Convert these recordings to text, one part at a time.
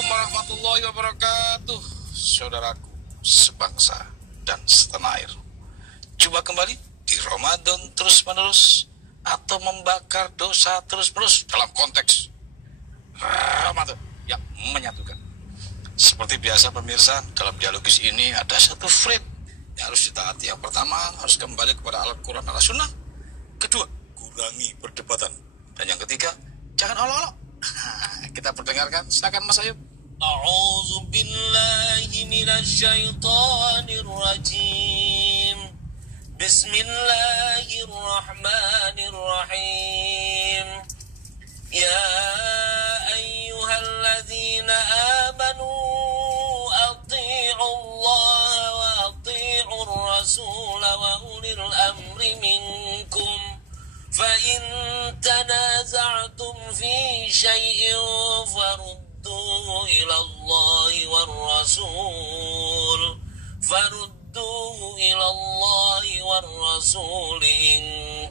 Assalamualaikum warahmatullahi wabarakatuh. Saudaraku sebangsa dan setanah air, coba kembali di Ramadan terus menerus atau membakar dosa terus menerus dalam konteks Ramadan yang menyatukan. Seperti biasa pemirsa, dalam dialogis ini ada satu frame yang harus ditaati. Yang pertama, harus kembali kepada Al-Quran dan As-Sunnah. Kedua, kurangi perdebatan. Dan yang ketiga, jangan olok-olok. Kita perdengarkan, silakan Mas Ayub. A'udzu billahi minasyaitonir rajim. Bismillahirrahmanirrahim. Ya ayyuhalladzina amanu athi'u Allah wa athi'u ar-rasul wa ulil amri minkum. فَإِن تَنَازَعْتُمْ فِي شَيْءٍ فَرُدُّوهُ إِلَى اللَّهِ وَالرَّسُولِ إِن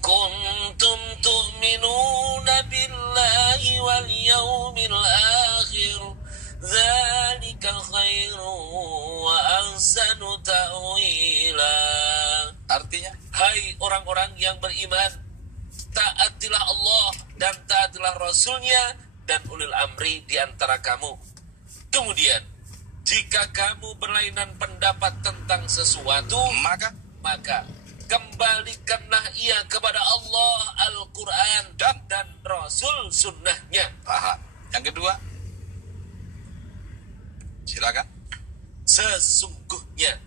كُنتُمْ تُؤْمِنُونَ بِاللَّهِ وَالْيَوْمِ الْآخِرِ ذَلِكَ خَيْرٌ وَأَحْسَنُ تَأْوِيلًا. Artinya, hai orang-orang yang beriman, taatilah Allah dan taatilah Rasulnya dan ulil amri di antara kamu. Kemudian, jika kamu berlainan pendapat tentang sesuatu, maka kembalikanlah ia kepada Allah Al-Quran dan Rasul sunnahnya. paham. Yang kedua, silakan. Sesungguhnya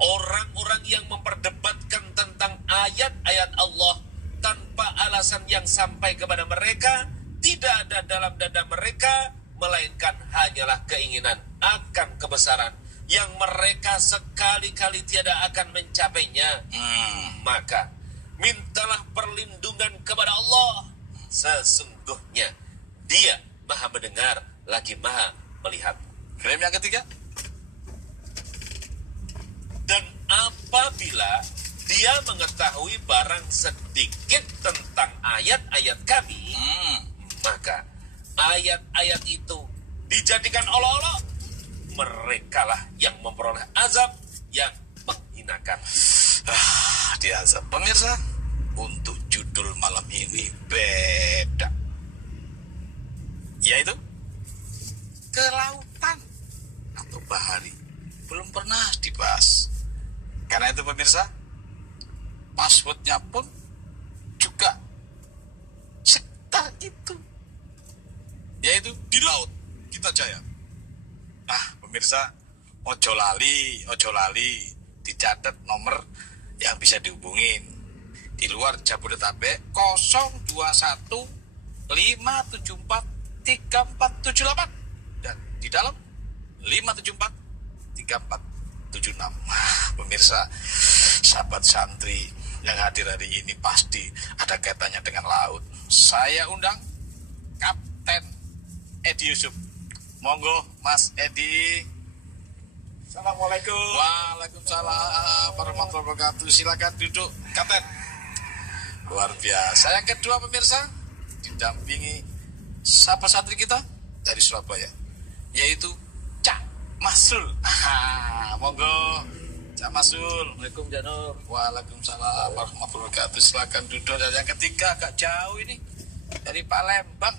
orang-orang yang memperdebatkan tentang ayat-ayat Allah tanpa alasan yang sampai kepada mereka, tidak ada dalam dada mereka melainkan hanyalah keinginan akan kebesaran yang mereka sekali-kali tiada akan mencapainya. Maka mintalah perlindungan kepada Allah. Sesungguhnya Dia Maha mendengar lagi Maha melihat. Frame yang ketiga. Dan apabila Dia mengetahui barang sedikit tentang ayat-ayat kami, maka ayat-ayat itu dijadikan olok-olok. Merekalah yang memperoleh azab yang menghinakan. Diazab. Pemirsa, untuk judul malam ini beda, yaitu kelautan atau bahari. Belum pernah dibahas. Karena itu pemirsa, passwordnya pun juga sekitar itu, yaitu di laut kita jaya. Pemirsa, ojo lali dicatat nomor yang bisa dihubungin di luar Jabodetabek 021 574 3478 dan di dalam 574 3476. Pemirsa, sahabat santri yang hadir hari ini pasti ada kaitannya dengan laut. Saya undang Kapten Edi Yusuf. Monggo Mas Edi. Assalamualaikum. Waalaikumsalam warahmatullahi wabarakatuh. Silakan duduk, Kapten. Luar biasa. Yang kedua pemirsa, didampingi sahabat santri kita dari Surabaya, yaitu Cak Masul. Monggo Cak Masul. Assalamualaikum Janur. Waalaikumsalam warahmatullahi wabarakatuh. Silakan duduk. Dan yang ketiga agak jauh ini, dari Palembang.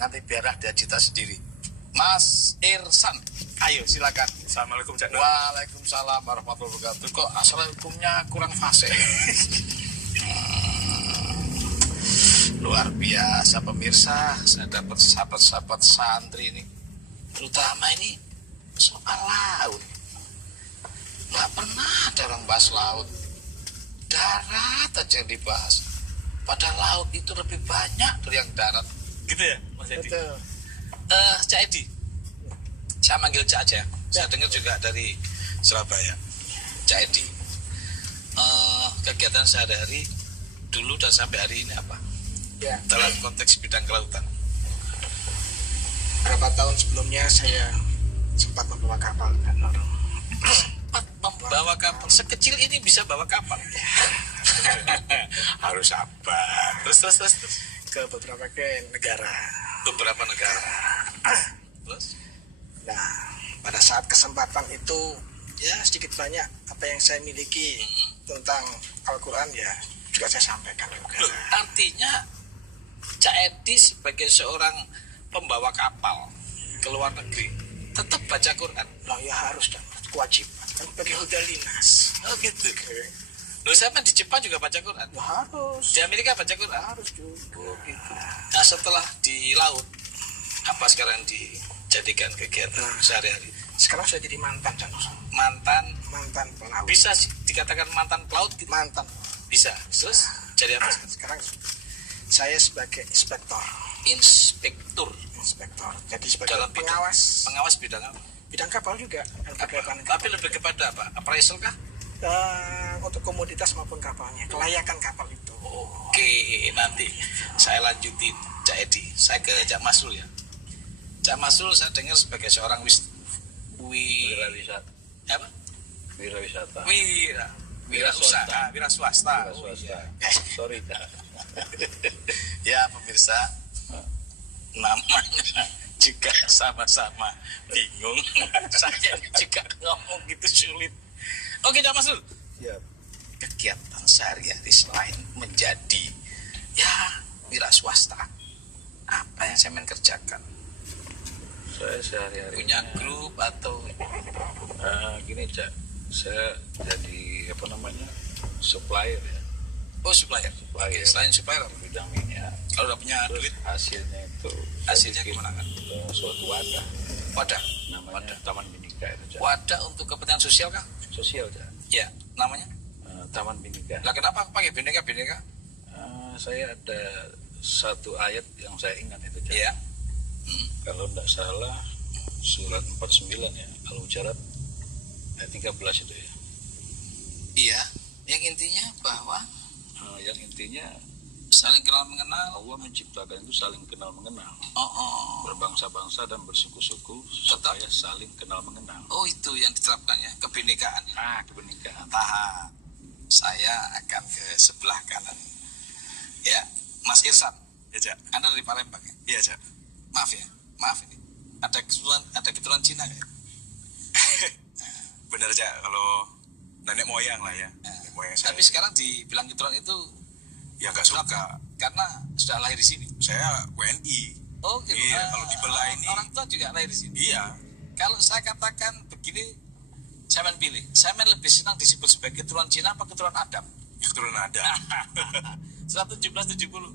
Nanti biarlah dia cerita sendiri. Mas Irsan, ayo silakan. Assalamualaikum Cak Nur. Waalaikumsalam warahmatullahi wabarakatuh. Kok assalamualaikumnya kurang fasih? Luar biasa pemirsa, saya dapat sahabat-sahabat santri ini, terutama ini soal laut. Nggak pernah ada orang bahas laut, darat aja yang dibahas. Padahal laut itu lebih banyak dari yang darat. Gitu ya Mas Edi? Betul. Cak Edi, saya manggil Cak aja. Saya dengar juga dari Surabaya. Cak Edi, kegiatan sehari-hari dulu dan sampai hari ini apa? Ya. Dalam konteks bidang kelautan. Berapa tahun sebelumnya saya sempat membawa kapal kan. Sempat membawa kapal. Sekecil ini bisa bawa kapal. Harus sabar. Terus. Ke beberapa negara. Beberapa negara. Terus? Nah, pada saat kesempatan itu ya sedikit banyak apa yang saya miliki tentang Al-Quran ya juga saya sampaikan juga. Loh, artinya Cak Edi sebagai seorang pembawa kapal ke luar negeri tetap baca Quran. Nah ya harus dan kewajiban kan sebagai hudalinas. Oh gitu. Loh, sama di Jepang juga baca Quran. Ya harus. Di Amerika baca Quran. Harus juga. Oh gitu. Nah, setelah di laut, apa sekarang dijadikan kegiatan sehari-hari? Sekarang saya jadi mantan Canoso. Mantan Pelaut. bisa dikatakan mantan pelaut gitu? Mantan. Bisa. Terus jadi apa? Sekarang saya sebagai inspektor. Inspektur. Jadi sebagai Dalam pengawas bidang apa? bidang kapal juga. Tapi lebih kepada apa? Appraisal kah? Untuk komoditas maupun kapalnya, kelayakan kapal itu. Oke, nanti saya lanjutin Cak Edi. Saya ke Cak Masrul ya. Cak Masrul saya dengar sebagai seorang Wirawisata. apa? Wirawisata. Wira swasta. Wira Oh, swasta. iya. Sorry, Kak. Ya pemirsa, namanya juga sama-sama bingung. Saya juga ngomong gitu sulit. Oke, Cak Masrul. Siap. Kegiatan sehari-hari selain menjadi ya wira swasta, apa yang saya kerjakan? Saya sehari-hari Punya grup atau gini, Cak. Saya jadi supplier ya. oh supplier? Oke, selain supplier apa? Bidang minyak. Kalau udah punya Terus duit, hasilnya itu hasilnya saya bikin, gimana kan? Suatu wadah. Wadah. Namanya Taman Binika itu, Cak. Wadah untuk kepentingan sosial kah? Sosial, Cak. Ya, namanya. Taman Binika. Lah kenapa pakai bineka? Saya ada satu ayat yang saya ingat itu, Cak. Iya. Kalau tidak salah surat 49 ya, Al-Hujurat ayat 13 itu ya. Iya. Yang intinya bahwa Yang intinya saling kenal mengenal. Allah menciptakan itu saling kenal mengenal, Oh. berbangsa-bangsa dan bersuku-suku supaya saling kenal mengenal. Oh, itu yang diterapkan ya, kebinekaan. Kebeningan. Tahan. Saya akan ke sebelah kanan. Ya, Mas Irsan. Ya, Cak. Anda dari Palembang ya? Iya, Cak. Maaf ya, maaf ini. Ada keturunan Cina ya? Bener, Cak. Kalau nenek moyang lah ya. Nenek moyang saya. Tapi sekarang dibilang keturunan itu Ya nggak suka. karena sudah lahir di sini. Saya WNI. Oh gitu. Iya, kalau dibelah ini. Orang tua juga lahir di sini. Iya. Kalau saya katakan begini, saya pilih. Saya lebih senang disebut sebagai keturunan Cina apa keturunan Adam? Ya, keturunan ada. 1770.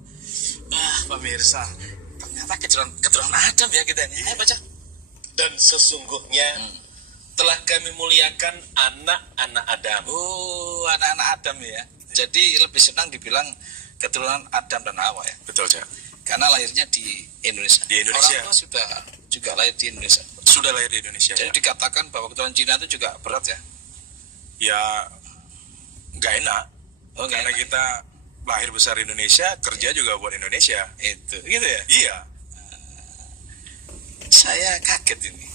Pemirsa, ternyata keturunan Adam ya kita ini. Ayo baca. Dan sesungguhnya telah kami muliakan anak-anak Adam. Oh, anak-anak Adam ya. Jadi lebih senang dibilang keturunan Adam dan Hawa ya. Betul, Cak. Karena lahirnya di Indonesia. Di Indonesia. Orang tua sudah juga lahir di Indonesia. Sudah lahir di Indonesia. Jadi Ya, dikatakan bahwa keturunan Cina itu juga berat ya. ya nggak enak. Oh, nggak Karena enak. kita lahir besar di Indonesia, kerja juga buat Indonesia. Itu, gitu ya. Iya. Saya kaget ini.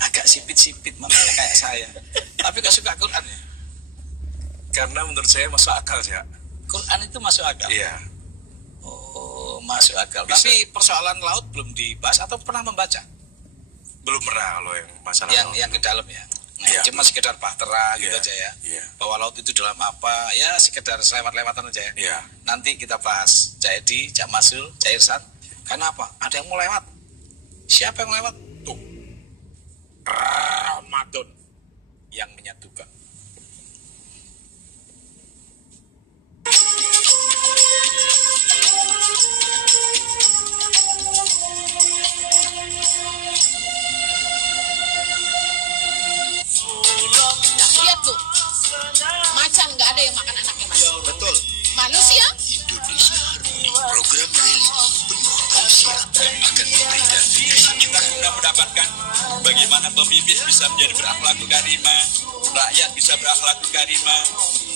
Agak sipit-sipit makanya kayak saya. Tapi gak suka Quran ya. Karena menurut saya masuk akal, Cak. Quran itu masuk akal. Iya. Oh, masuk akal. Bisa. Tapi persoalan laut belum dibahas atau pernah membaca? Belum pernah kalau yang masalah Yang ke dalam ya. Nah, Iya. Cuma sekedar bahtera gitu Iya. aja ya. Iya. Bahwa laut itu dalam apa? Ya sekedar selewat-lewatan aja ya. Iya. Nanti kita bahas. Cak Edi, Cak Masul, Cak Irsan. Karena apa? Ada yang mau lewat. Siapa yang lewat? Tuh. Ramadan yang menyatukan. Lihat tuh, macan nggak ada yang makan anaknya mas. Betul. Manusia? Indonesia Harmoni, program religi penuh tausiah akan memberikan Kita sudah mendapatkan bagaimana pemimpin bisa menjadi berakhlakul karimah, rakyat bisa berakhlakul karimah.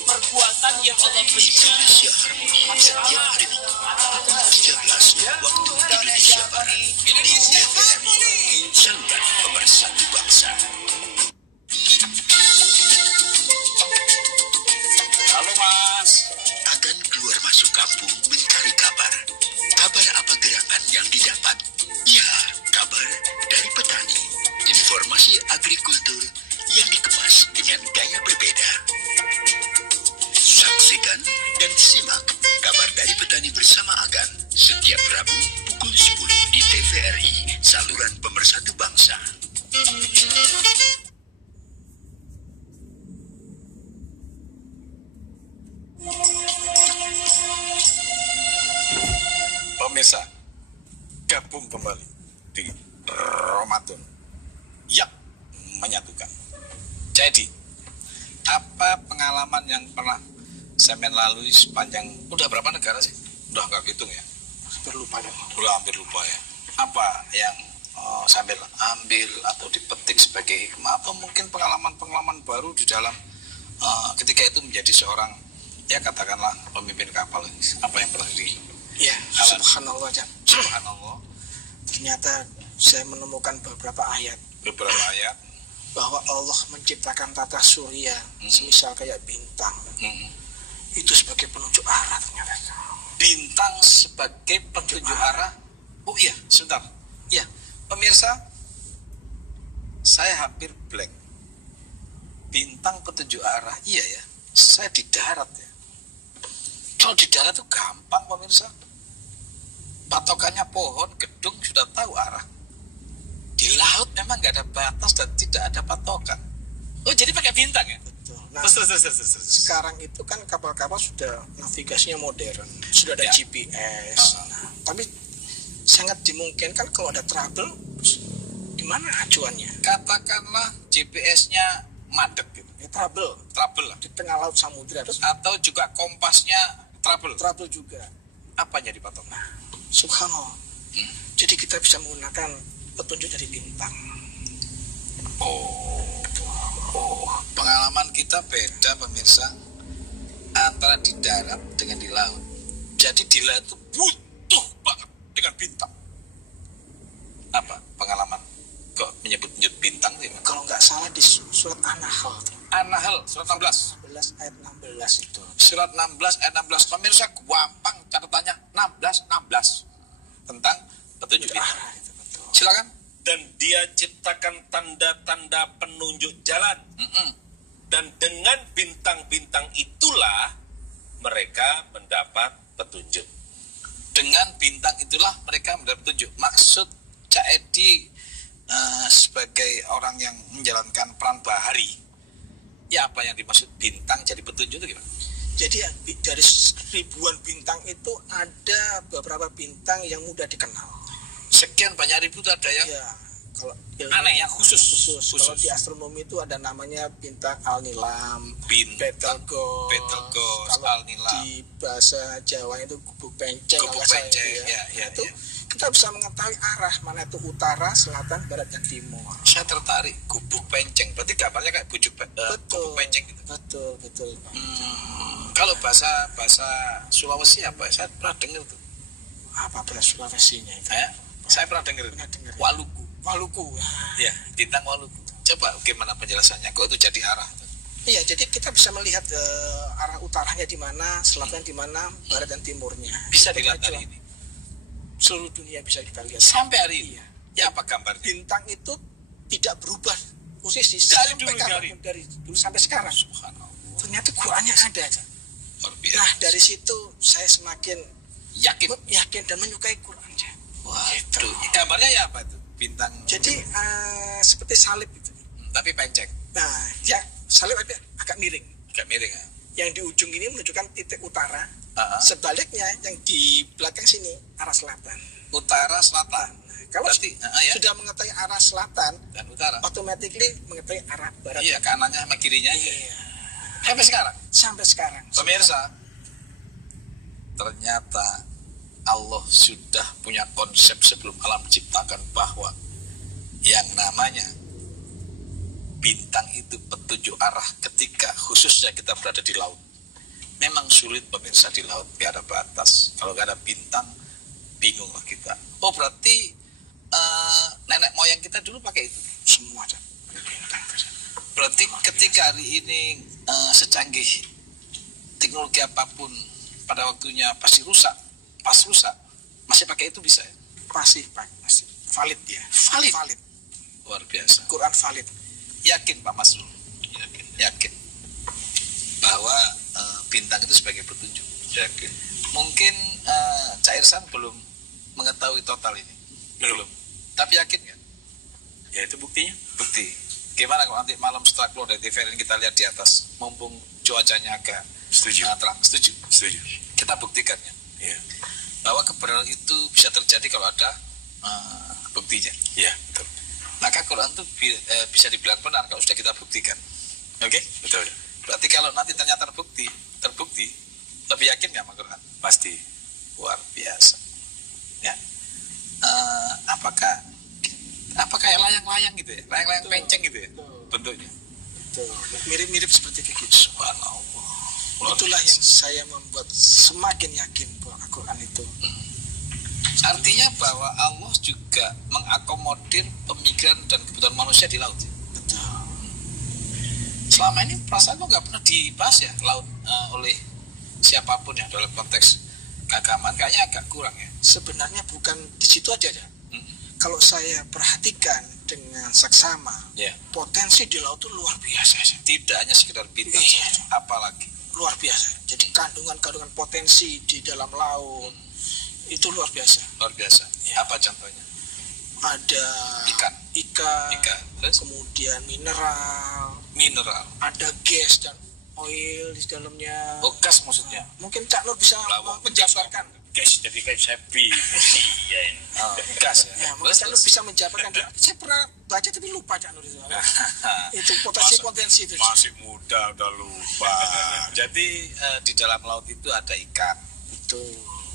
Perbuatan yang Allah beri. Indonesia Harmoni setiap hari Minggu pukul 13 waktu Indonesia Barat. Indonesia Harmoni. Saluran pemersatu bangsa. Halo Mas. Akan keluar masuk kampung mencari kabar. Kabar apa gerangan yang didapat? Ya, kabar dari petani. Informasi Pemirsa, gabung kembali di Ramadan yang menyatukan. Jadi, apa pengalaman yang pernah Semen lalui sepanjang, udah berapa negara sih? Udah nggak hitung ya? Udah hampir lupa ya. Apa yang sambil ambil atau dipetik sebagai hikmah, atau mungkin pengalaman-pengalaman baru di dalam ketika itu menjadi seorang, ya katakanlah pemimpin kapal ini, apa yang pernah Ya, subhanallah, Cak. Subhanallah. Ternyata saya menemukan beberapa ayat bahwa Allah menciptakan tata surya semisal kayak bintang. Itu sebagai penunjuk arah ternyata. Bintang sebagai penunjuk arah. Oh iya, sebentar. Iya, pemirsa, saya hampir blank. Bintang petunjuk arah, iya ya. Saya di darat ya. Kalau di darat itu gampang pemirsa. Patokannya pohon, gedung, sudah tahu arah. Di laut memang nggak ada batas dan tidak ada patokan. Oh, jadi pakai bintang ya? Betul. Nah, Terus. sekarang itu kan kapal-kapal sudah navigasinya modern, sudah ada Ya. GPS. Nah, tapi sangat dimungkinkan kalau ada trouble, gimana acuannya? Katakanlah GPS-nya mandek gitu. Ya, trouble Trouble lah. di tengah laut samudra, terus Atau juga kompasnya trouble. trouble juga. Apa yang jadi patokan? Subhanallah. Jadi kita bisa menggunakan petunjuk dari bintang. Pengalaman kita beda pemirsa antara di darat dengan di laut. Jadi di laut itu butuh banget dengan bintang. Apa pengalaman? Kok menyebut bintang sih? Kalau nggak salah di surat An-Nahl An-Nahl surat 16. 16 ayat 16 itu. Surat 16 ayat 16. Pemirsa gampang catatannya 16 tentang petunjuk bintang. Arah itu betul. Silakan. Dan dia ciptakan tanda-tanda penunjuk jalan. Dan dengan bintang-bintang itulah mereka mendapat petunjuk. Dengan bintang itulah mereka mendapat petunjuk. Maksud Cak Edi sebagai orang yang menjalankan peran bahari, ya apa yang dimaksud bintang jadi petunjuk itu gimana? Jadi dari ribuan bintang itu ada beberapa bintang yang mudah dikenal. Sekian banyak ribu itu ada yang Ya, kalau aneh, yang khusus. Kalau di astronomi itu ada namanya bintang Al-Nilam, Bintang Betelgeuse. Betelgeuse, Kalau Al-Nilam. di bahasa Jawa itu gubuk penceng. Gubuk kalau nggak salah penceng, itu ya, Itu kita bisa mengetahui arah mana itu utara, selatan, barat, dan timur. Saya tertarik gubuk penceng. Berarti gambarnya kayak gubuk penceng gitu. Betul. Kalau bahasa Sulawesi apa? Saya pernah dengar tuh. Apa bahasa Sulawesinya itu? Saya pernah dengar. Pernah dengar. Waluku. Ya, bintang Waluku. Coba gimana penjelasannya? Kok itu jadi arah? Iya, jadi kita bisa melihat arah utaranya di mana, selatan di mana, barat dan timurnya. Bisa Kita dilihat aja. hari ini. Seluruh dunia bisa kita lihat. Sampai hari ini. Iya. Ya apa gambarnya? Bintang itu tidak berubah posisi Dari sampai dulu, kapan, dari dulu sampai sekarang. Subhanallah. Ternyata Qurannya ada. Luar biasa. Nah, dari situ saya semakin Yakin. dan menyukai Quran. Wah, itu. Gambarnya ya apa itu? Bintang. Jadi seperti salib itu. Tapi penceng. Nah, ya salib agak miring. Agak miring ya. Yang di ujung ini menunjukkan titik utara. Uh-huh. Sebaliknya yang di belakang sini arah selatan. Utara, selatan. Kalau Berarti, ya. sudah mengetahui arah selatan, Dan utara. automatically mengetahui arah barat. Iya, kanannya sama kirinya. Iya. Sampai sekarang. Sampai sekarang. Pemirsa, ternyata Allah sudah punya konsep sebelum alam diciptakan bahwa yang namanya bintang itu petunjuk arah ketika khususnya kita berada di laut. Memang sulit pemirsa di laut, gak ada batas. Kalau gak ada bintang, bingung lah kita. Oh berarti nenek moyang kita dulu pakai itu? Semua ada bintang. Berarti ketika hari ini secanggih teknologi apapun pada waktunya pasti rusak. Pas rusak masih pakai itu bisa ya? Masih valid ya. Valid. Luar biasa. Quran valid. Yakin Pak Masrul? Yakin bahwa bintang itu sebagai petunjuk. Yakin. Mungkin Cak Irsan belum mengetahui total ini. Belum. Tapi yakin nggak? Ya itu buktinya. Bukti. Gimana kalau nanti malam setelah keluar dari TVRI kita lihat di atas, mumpung cuacanya agak Setuju. terang. Setuju. Setuju. Kita buktikan ya. Iya. bahwa kebenaran itu bisa terjadi kalau ada buktinya. Ya, betul. Maka Quran itu bisa dibilang benar kalau sudah kita buktikan. Oke? Betul. Berarti kalau nanti ternyata terbukti, lebih yakin nggak sama Quran? Pasti. Luar biasa. Ya. Apakah kayak layang-layang gitu ya? Layang-layang penceng gitu ya? Bentuknya. Betul. Mirip-mirip seperti kayak gitu. Subhanallah. Itulah yang saya membuat semakin yakin bahwa Al-Quran itu. Artinya bahwa Allah juga mengakomodir pemikiran dan kebutuhan manusia di laut. Betul. Selama ini perasaan itu nggak pernah dibahas ya laut oleh siapapun ya dalam konteks keagamaan, kayaknya agak kurang ya. Sebenarnya bukan di situ aja ya. Kalau saya perhatikan dengan seksama, potensi di laut itu luar biasa. Tidak hanya sekedar bintang, apalagi luar biasa. Jadi kandungan potensi di dalam laut itu luar biasa. Luar biasa. Ya. Apa contohnya? Ada ikan, terus? Kemudian mineral, ada gas dan oil di dalamnya. Oh, gas maksudnya? Mungkin Cak Nur bisa menjabarkan. Gas jadi kayak sapi. Iya ini. Gas ya. Mungkin Cak Nur bisa menjabarkan. Saya pernah baca tapi lupa Cak Nur itu. Itu potensi itu. Masih muda udah lupa. Jadi di dalam laut itu ada ikan. Itu.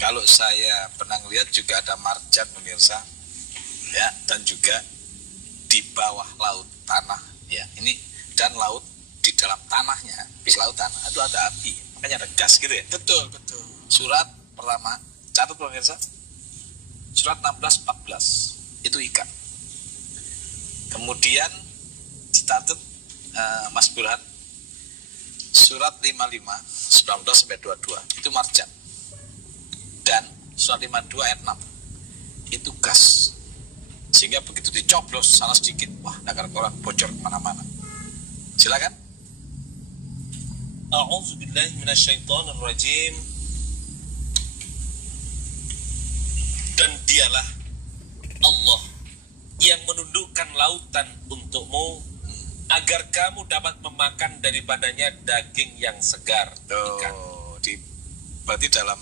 Kalau saya pernah lihat juga ada marjan pemirsa. Ya, dan juga di bawah laut tanah ya. Ini dan laut di dalam tanahnya, di laut tanah itu ada api. Makanya ada gas gitu ya. Betul. Surat pertama, catat pemirsa. Surat 16-14 itu ikan. Kemudian dicatat Mas Burhan, surat 55 19-22 itu marjan. Dan surat 52 ayat 6 itu gas. Sehingga begitu dicoblos salah sedikit, wah nakar koran bocor kemana-mana. Silakan. A'udzubillahi minasyaitonirrajim. Dan dialah Allah yang menundukkan lautan untukmu agar kamu dapat memakan daripadanya daging yang segar. Ikan. Berarti dalam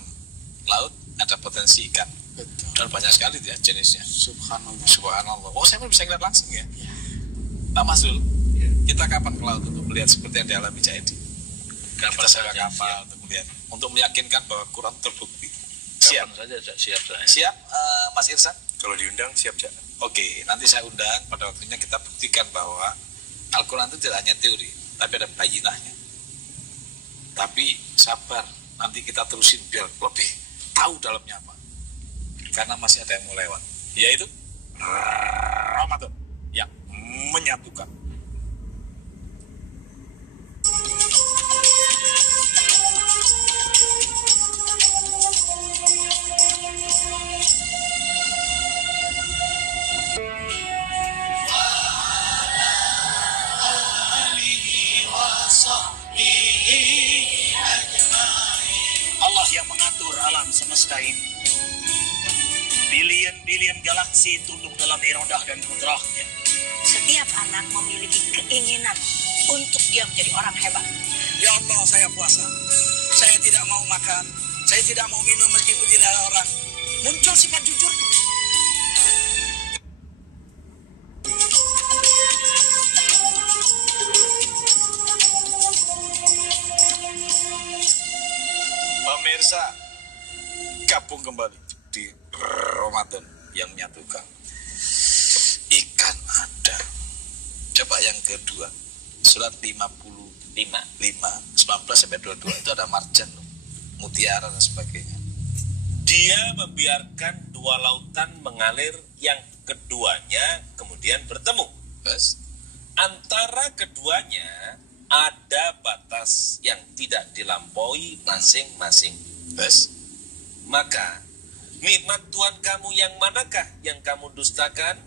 laut ada potensi ikan. Betul. Dan banyak sekali ya jenisnya. Subhanallah. Oh, saya bisa ngeliat langsung ya. Pak Masrul, kita kapan ke laut untuk melihat seperti yang dialami Jaedi? Kita sewa kapal untuk melihat, untuk meyakinkan bahwa Quran terbukti. Siap saja, siap saya. Siap, Mas Irsan? Kalau diundang siap, Cak. Oke, nanti saya undang pada waktunya kita buktikan bahwa Al-Quran itu tidak hanya teori, tapi ada bayinahnya. Tapi sabar, nanti kita terusin biar lebih tahu dalamnya apa. Karena masih ada yang mau lewat, yaitu Ramadan yang menyatukan. Allah yang mengatur alam semesta ini. Bilion-bilion galaksi tunduk dalam iradah dan kudrahnya. Setiap anak memiliki keinginan untuk dia menjadi orang hebat. Ya Allah, saya puasa. Saya tidak mau makan. Saya tidak mau minum meskipun tidak ada orang. Muncul sifat jujur. Pemirsa, gabung kembali di Ramadan yang menyatukan. Ikan ada. Coba yang kedua, surat 55 19-22 itu ada marjan, mutiara dan sebagainya. Dia membiarkan dua lautan mengalir, yang keduanya kemudian bertemu. Yes. Antara keduanya ada batas yang tidak dilampaui masing-masing. Yes. Maka nikmat Tuhan kamu yang manakah yang kamu dustakan?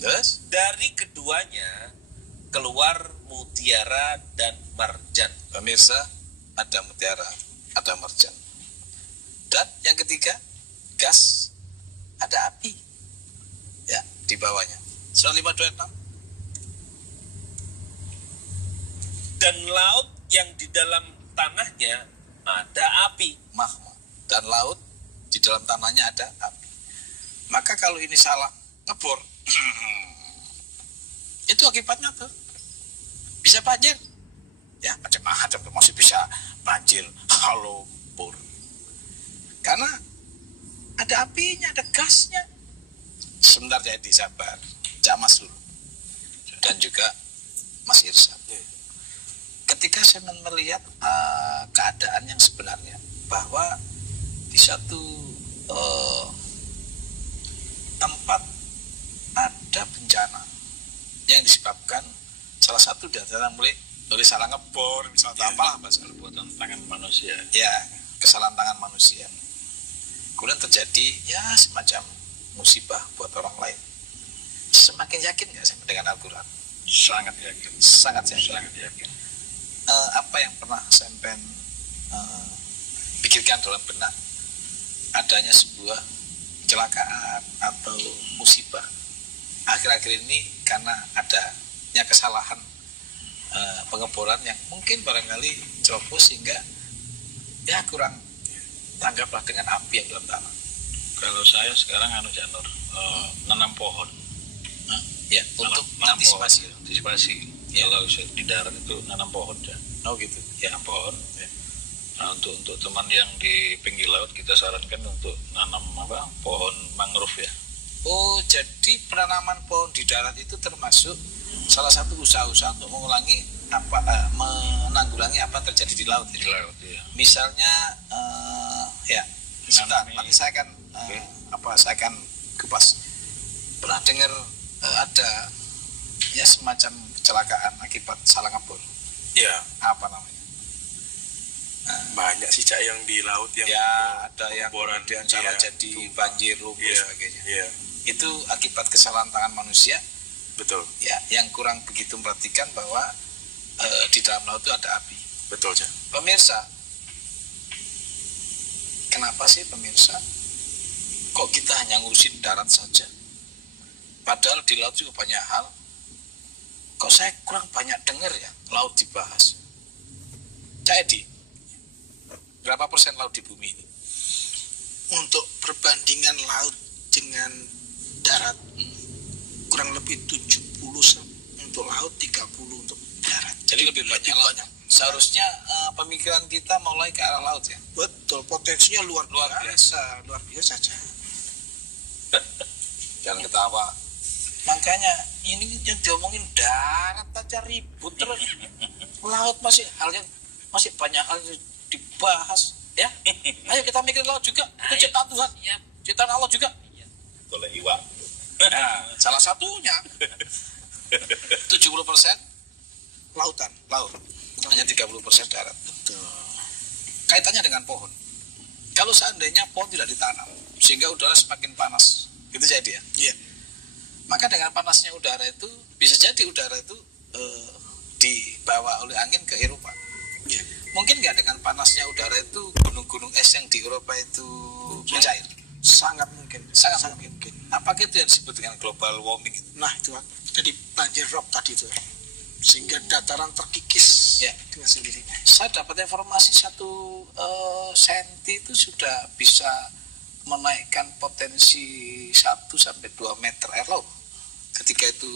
Yes. Dari keduanya keluar mutiara dan marjan. Pemirsa, ada mutiara, ada marjan. Dan yang ketiga, gas, ada api. Ya, di bawahnya. Surat 52 ayat 6. Dan laut yang di dalam tanahnya ada api. Mahma. Dan laut di dalam tanahnya ada api. Maka kalau ini salah ngebor, itu akibatnya tuh bisa banjir. Ya macam-macam, masih bisa banjir, halo bor. Karena ada apinya, ada gasnya. Sebentar jadi sabar, Cak Mas dulu. Dan juga Mas Irsa. Ketika saya melihat keadaan yang sebenarnya, bahwa di satu tempat ada bencana yang disebabkan salah satu dari oleh salah ngebor, misalnya apalah bahasa perbuatan tangan manusia. Ya, kesalahan tangan manusia. Kemudian terjadi ya semacam musibah buat orang lain. Semakin yakin nggak saya dengan Al-Quran? Sangat yakin. Sangat yakin. Sangat yakin. Apa yang pernah sampai pikirkan dalam benak adanya sebuah kecelakaan atau musibah akhir-akhir ini karena adanya kesalahan pengeboran yang mungkin barangkali ceroboh sehingga ya kurang tanggaplah dengan api yang dalam tanah. Kalau saya sekarang Janur, nanam pohon. Ya, untuk antisipasi. Ya. Kalau di darat itu nanam pohon ya. Oh gitu. Ya, pohon. Ya. Nah, untuk teman yang di pinggir laut kita sarankan untuk nanam pohon mangrove ya. Oh, jadi penanaman pohon di darat itu termasuk salah satu usaha-usaha untuk menanggulangi apa yang terjadi di laut. Di laut, ya. Misalnya, sebentar, nanti saya akan saya akan kupas. Pernah dengar ada ya semacam kecelakaan akibat salah ngebor. Ya. Apa namanya? Banyak sih Cak yang di laut yang ada yang kemudian salah jadi banjir, lumpuh sebagainya. Iya. Itu akibat kesalahan tangan manusia. Betul. Ya, yang kurang begitu memperhatikan bahwa di dalam laut itu ada api. Betul, Cak. Pemirsa, kenapa sih pemirsa? Kok kita hanya ngurusin darat saja? Padahal di laut juga banyak hal. Kok saya kurang banyak dengar ya laut dibahas? Cak Edi, berapa persen laut di bumi ini? Untuk perbandingan laut dengan darat, kurang lebih 70 untuk laut, 30 untuk darat. Jadi lebih banyak. Seharusnya pemikiran kita mulai ke arah laut ya. Betul, potensinya luar biasa saja. Jangan ketawa. Makanya ini yang diomongin darat aja ribut terus. Laut masih banyak hal yang dibahas ya. Ayo kita mikir laut juga. Itu ciptaan Tuhan. Ya. Ciptaan Allah juga. Oleh iwa. Nah, salah satunya 70% lautan, laut. Hanya 30% darat. Betul. Kaitannya dengan pohon. Kalau seandainya pohon tidak ditanam, sehingga udara semakin panas, itu jadi ya. Iya. Maka dengan panasnya udara itu, bisa jadi udara itu dibawa oleh angin ke Eropa. Iya. Mungkin nggak dengan panasnya udara itu gunung-gunung es yang di Eropa itu mencair? Sangat mungkin. Sangat mungkin. Apakah itu yang disebut dengan global warming? Nah itu jadi banjir rob tadi itu, sehingga dataran terkikis ya dengan sendirinya. Saya dapat informasi 1 senti itu sudah bisa menaikkan potensi 1 sampai 2 meter air laut ketika itu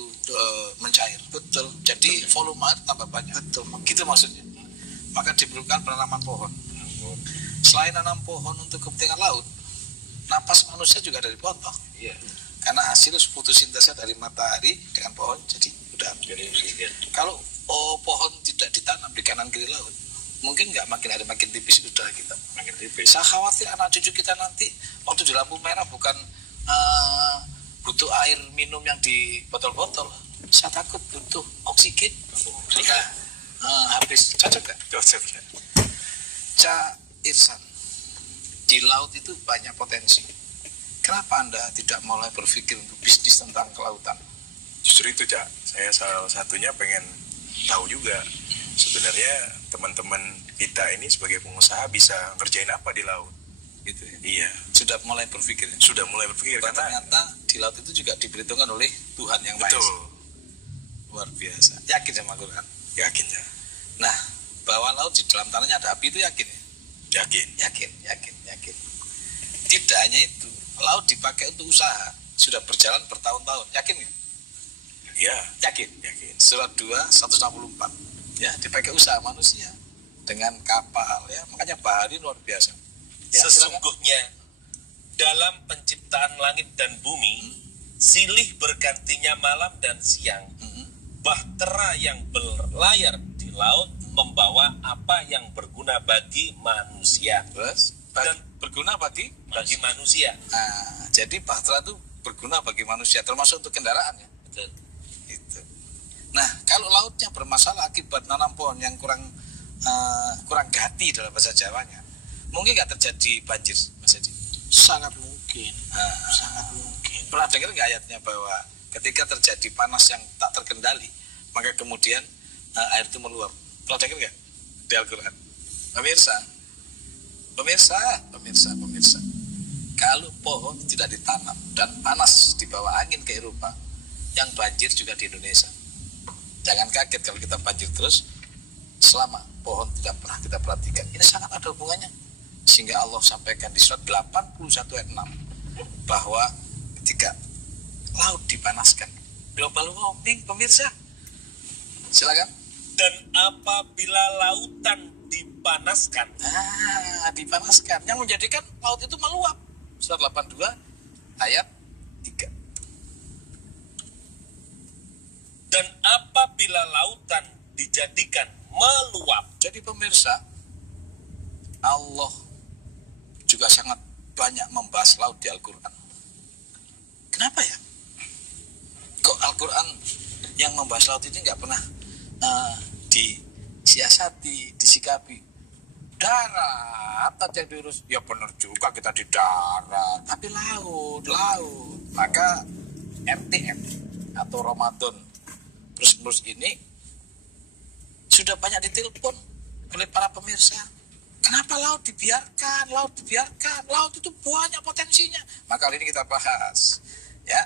mencair. Betul. Jadi volume air tambah banyak. Betul. Gitu maksudnya. Maka diperlukan penanaman pohon. Selain nanam pohon untuk kepentingan laut, napas manusia juga dari pohon toh. Iya. Karena hasil fotosintesa dari matahari dengan pohon jadi udara. Kalau pohon tidak ditanam di kanan kiri laut, mungkin nggak makin tipis udara kita. Makin tipis. Saya khawatir anak cucu kita nanti waktu di lampu merah bukan butuh air minum yang di botol-botol. Saya takut butuh oksigen. Jika habis. Cocok nggak? Cocok ya. Cak Irsan, di laut itu banyak potensi. Kenapa Anda tidak mulai berpikir untuk bisnis tentang kelautan? Justru itu Cak, saya salah satunya pengen tahu juga sebenarnya teman-teman kita ini sebagai pengusaha bisa ngerjain apa di laut. Gitu ya? Iya. Sudah mulai berpikir? Sudah mulai berpikir. Karena ternyata di laut itu juga diperhitungkan oleh Tuhan yang Maha Esa. Betul. Luar biasa. Yakin sama Quran? Yakin ya. Nah, bahwa laut di dalam tanahnya ada api itu yakin ya? Yakin. Yakin. Tidak hanya itu, laut dipakai untuk usaha, sudah berjalan bertahun-tahun. Yakin nggak? Ya, Yakin. yakin. Surat 2 164. Ya, dipakai usaha manusia dengan kapal ya, makanya bahari luar biasa. Ya, Sesungguhnya dalam penciptaan langit dan bumi, silih bergantinya malam dan siang, bahtera yang berlayar di laut membawa apa yang berguna bagi manusia. Terus Dan berguna bagi manusia. Nah, jadi bahtera itu berguna bagi manusia, termasuk untuk kendaraan ya. Betul. Itu. Nah, kalau lautnya bermasalah akibat nanam pohon yang kurang gati dalam bahasa Jawanya, mungkin nggak terjadi banjir, Mas Edi? Sangat mungkin. Sangat mungkin. Pernah dengar nggak ayatnya bahwa ketika terjadi panas yang tak terkendali, maka kemudian air itu meluap? Pernah dengar nggak di Al-Quran? Pemirsa. Kalau pohon tidak ditanam dan panas di bawah angin ke Eropa, yang banjir juga di Indonesia. Jangan kaget kalau kita banjir terus selama pohon tidak pernah kita perhatikan. Ini sangat ada hubungannya. Sehingga Allah sampaikan di surat 81 ayat 6 bahwa ketika laut dipanaskan, global warming, pemirsa. Silakan. Dan apabila lautan dipanaskan, Dipanaskan yang menjadikan laut itu meluap. Surat 82 ayat 3. dan apabila lautan dijadikan meluap. Jadi pemirsa, Allah juga sangat banyak membahas laut di Al-Quran. Kenapa ya? Kok Al-Quran yang membahas laut ini nggak pernah disiasati, disikapi? Darat aja yang diurus. Ya benar juga kita di darat, tapi laut. Maka RTM atau Ramadan terus ini sudah banyak ditelepon oleh para pemirsa. Kenapa laut dibiarkan? Laut itu banyak potensinya. Maka hari ini kita bahas. Ya.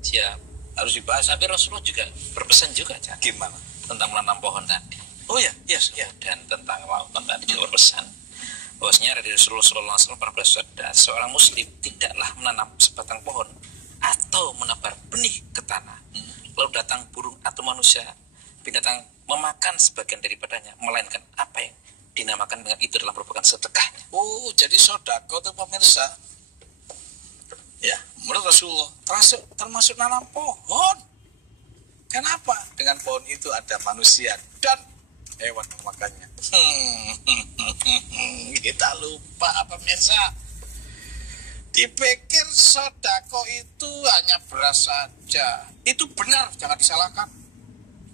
Siap. Harus dibahas. Tapi Rasulullah juga berpesan juga, Cak, Gimana? tentang menanam pohon tadi. Oh ya, yes. Dan tentang lautan tadi juga berpesan bahwasanya dari Rasulullah SAW pernah bersabda, seorang muslim tidaklah menanam sebatang pohon atau menebar benih ke tanah, lalu datang burung atau manusia, binatang memakan sebagian daripadanya, melainkan apa yang dinamakan dengan itu adalah merupakan sedekahnya. Oh, jadi sodako itu pemirsa. Ya, menurut Rasulullah termasuk nanam pohon. Kenapa? Dengan pohon itu ada manusia dan hewan memakannya. Kita lupa pemirsa. Dipikir sodako itu hanya beras saja. Itu benar, jangan disalahkan.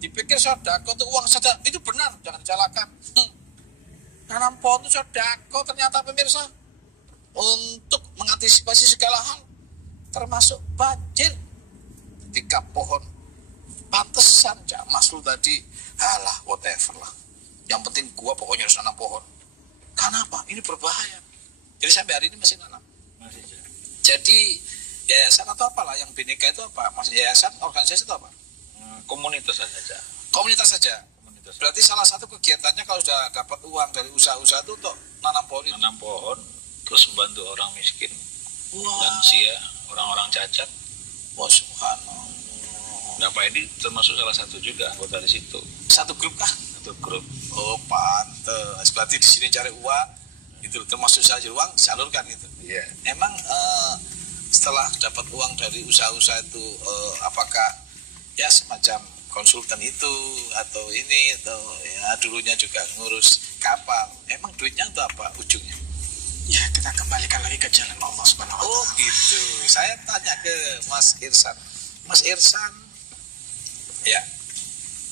Dipikir sodako itu uang saja. Itu benar, jangan disalahkan. Nanam pohon itu sodako ternyata pemirsa. Untuk mengantisipasi segala hal. Termasuk banjir. Ketika pohon pantesan, Mas Lu tadi, alah whatever lah. Yang penting gua pokoknya harus nanam pohon. Kenapa? Ini berbahaya. Jadi sampai hari ini masih nanam. Jadi yayasan atau apalah yang Bhinneka itu apa? Maksudnya yayasan, organisasi itu apa? Komunitas saja. Komunitas saja. Berarti salah satu kegiatannya kalau sudah dapat uang dari usaha-usaha itu untuk nanam pohon itu. Nanam pohon, terus membantu orang miskin, Wah. lansia, orang-orang cacat. Wah, subhanallah. Nah, Pak Edi termasuk salah satu juga anggota di situ. Satu grup kah? Satu grup. Oh, pantes. Berarti di sini cari uang, itu termasuk cari uang, salurkan gitu. Iya. Emang setelah dapat uang dari usaha-usaha itu, apakah ya semacam konsultan itu atau ini atau ya dulunya juga ngurus kapal? Emang duitnya itu apa ujungnya? Ya, kita kembalikan lagi ke jalan Allah Subhanahu wa Oh Ta'ala. gitu. Saya tanya ke Mas Irsan. Mas Irsan, ya,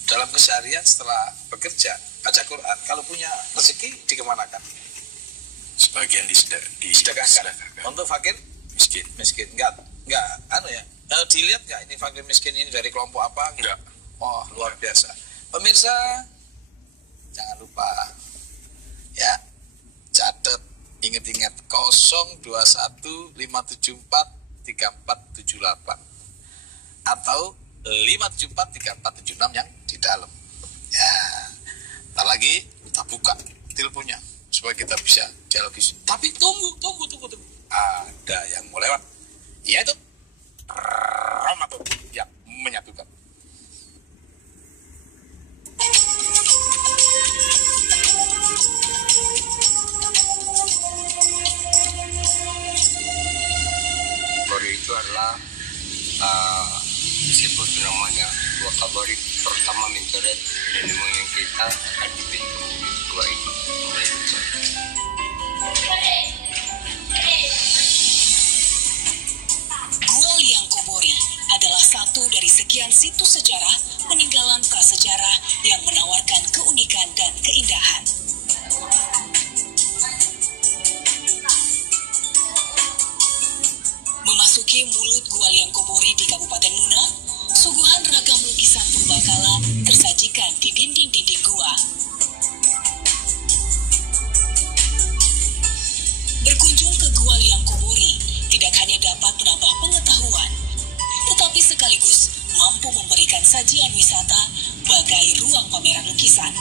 dalam keseharian setelah bekerja, baca Quran, kalau punya rezeki dikemanakan? Sebagian Sedekahkan. Untuk fakir? Miskin. Enggak, dilihat enggak ini fakir miskin ini dari kelompok apa? Enggak. Oh, luar biasa. Pemirsa, jangan lupa, ya, catat, ingat-ingat 0215743478 atau 5743476 yang di dalam. Ya, ntar lagi kita buka teleponnya supaya kita bisa dialogis. Tapi tunggu. Ada yang mau lewat, yaitu Ramadan yang menyatukan. Kabari itu adalah disebut namanya dua kabari pertama mencoret dan yang kita akan dibentuk dua itu. Gua Liang Kobori adalah satu dari sekian situs sejarah peninggalan prasejarah yang menawarkan keunikan dan keindahan. Memasuki mulut Gua Liang Kobori di Kabupaten Muna, suguhan ragam lukisan purbakala tersajikan di dinding-dinding gua. Berkunjung ke Gua Liang Kobori tidak hanya dapat menambah pengetahuan, tetapi sekaligus mampu memberikan sajian wisata bagai ruang pameran lukisan.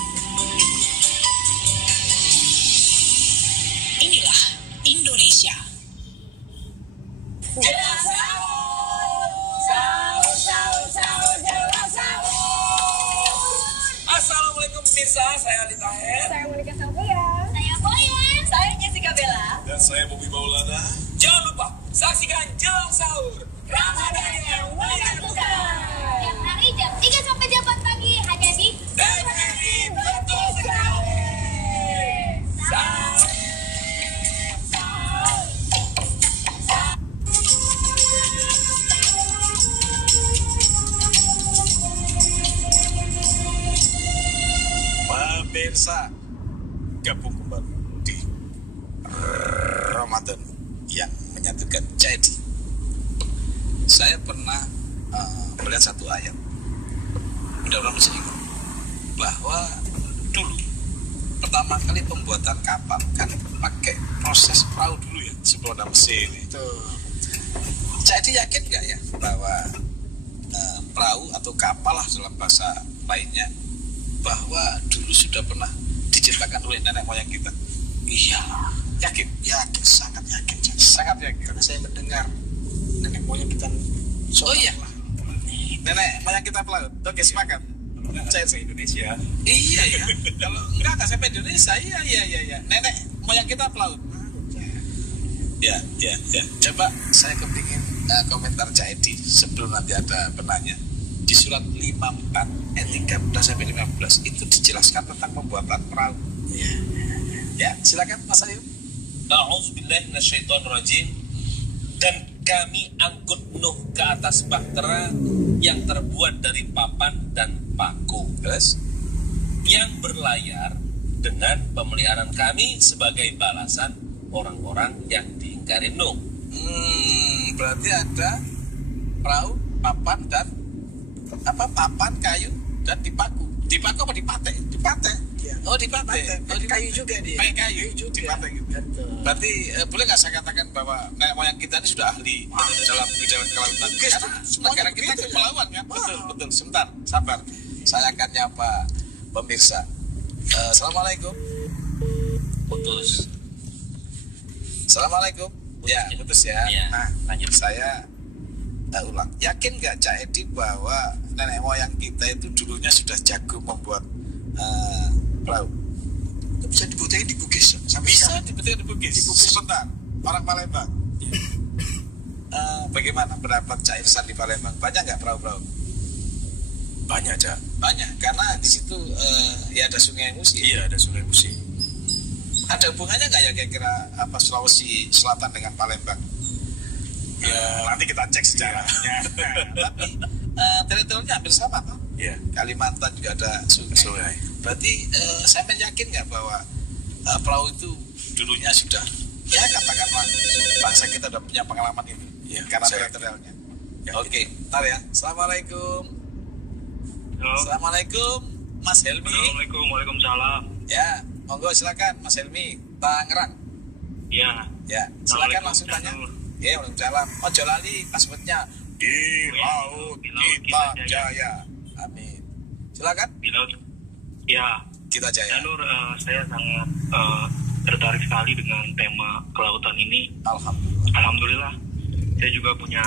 Inilah Indonesia. Assalamualaikum pemirsa, saya Ali Taher. Saya Monika Sofia. Saya Boyan. Saya Jessica Bella. Dan saya Bobby Maulana. Jangan lupa saksikan Jelang Sahur Ramadan yang menyatukan. Tiap hari jam 3 sampai jam 4 pagi hanya di TVRI. Betul sekali. Pemirsa, gabung kembali di Ramadan yang menyatukan. Jadi, saya pernah melihat satu ayat, mudah-mudahan masih ingat, bahwa dulu pertama kali pembuatan kapal kan pakai proses perahu dulu ya, sebelum ada mesin itu. Jadi yakin nggak ya bahwa perahu atau kapal lah dalam bahasa lainnya, bahwa dulu sudah pernah diciptakan oleh nenek moyang kita? Iya. Yakin? Yakin, sangat yakin. Sangat yakin. Karena saya mendengar nenek moyang kita. Oh iya. Nenek moyang kita pelaut. Oke, sepakat. Saya se Indonesia. Iya ya. Kalau enggak sampai Indonesia. Iya. Nenek moyang kita pelaut. Ya. Coba saya kepingin komentar Caedi sebelum nanti ada penanya. Di surat 54 ayat 13 sampai 15 itu dijelaskan tentang pembuatan perahu. Ya, silakan Mas Ayu. A'udzubillahi minasyaitonirrajim. Dan kami angkut Nuh ke atas bahtera yang terbuat dari papan dan paku. Terus yang berlayar dengan pemeliharaan kami sebagai balasan orang-orang yang diingkari Nuh. Berarti ada perahu, papan dan papan, kayu dan dipaku. Dipaku apa dipatek? Dipatek. Ya. Oh dipatek. Kayu juga dia. Pakai kayu juga. Dipatek gitu. Betul. Berarti boleh nggak saya katakan bahwa nenek moyang kita ini sudah ahli dalam bidang kelautan? Karena negara kita kepulauan kan? Betul. Sebentar, sabar. Saya akan nyapa pemirsa. Assalamualaikum. Putus. Assalamualaikum. Ya, putus ya. Nah, lanjut. Saya ulang. Yakin nggak Cak Edi bahwa nenek moyang kita itu dulunya sudah jago membuat perahu? Bisa dibuktikan di Bugis. Bisa dibuktikan di Bugis. Sebentar, orang Palembang. Bagaimana pendapat Cak Irsan di Palembang? Banyak nggak perahu-perahu? Banyak, Cak. Banyak, karena di situ ya ada Sungai Musi. Iya, ada Sungai Musi. Ada hubungannya nggak ya kira-kira Sulawesi Selatan dengan Palembang? Ya, nanti kita cek sejarahnya. Tapi teritorialnya hampir sama toh? Iya. Kalimantan juga ada sungai. Berarti saya yakin nggak bahwa perahu itu dulunya sudah, ya katakanlah bangsa kita sudah punya pengalaman ini, ya, karena teritorialnya. Ya, Oke, ntar ya. Assalamualaikum. Halo. Assalamualaikum, Mas Helmi. Assalamualaikum, waalaikumsalam. Ya, monggo silakan Mas Helmi, Tangerang. Iya. Ya, silakan langsung tanya. Ya, waalaikumsalam. Ojo lali passwordnya di laut kita jaya. Amin. Silakan. Di laut. Ya. Kita jaya. Jalur saya sangat tertarik sekali dengan tema kelautan ini. Alhamdulillah. Saya juga punya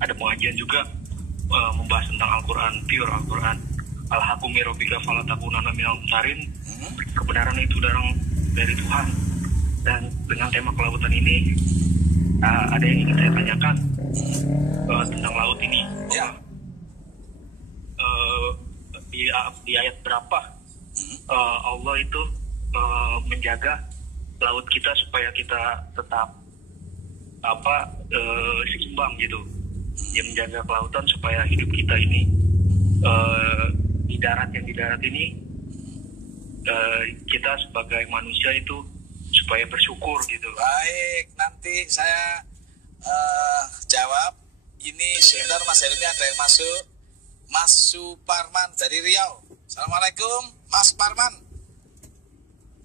ada pengajian juga membahas tentang Al-Quran, pure Al-Quran. Al-Hakumi Rabbika fala takunanna minal mumtarin. Kebenaran itu dari Tuhan. Dan dengan tema kelautan ini ada yang ingin saya tanyakan tentang laut ini. Ya. Di ayat berapa Allah itu menjaga laut kita supaya kita tetap seimbang gitu. Dia menjaga kelautan supaya hidup kita ini di darat ini kita sebagai manusia itu supaya bersyukur gitu. Baik, nanti saya jawab. Ini sebentar Mas Helmi ada yang masuk. Mas Suparman dari Riau. Assalamualaikum Mas Parman.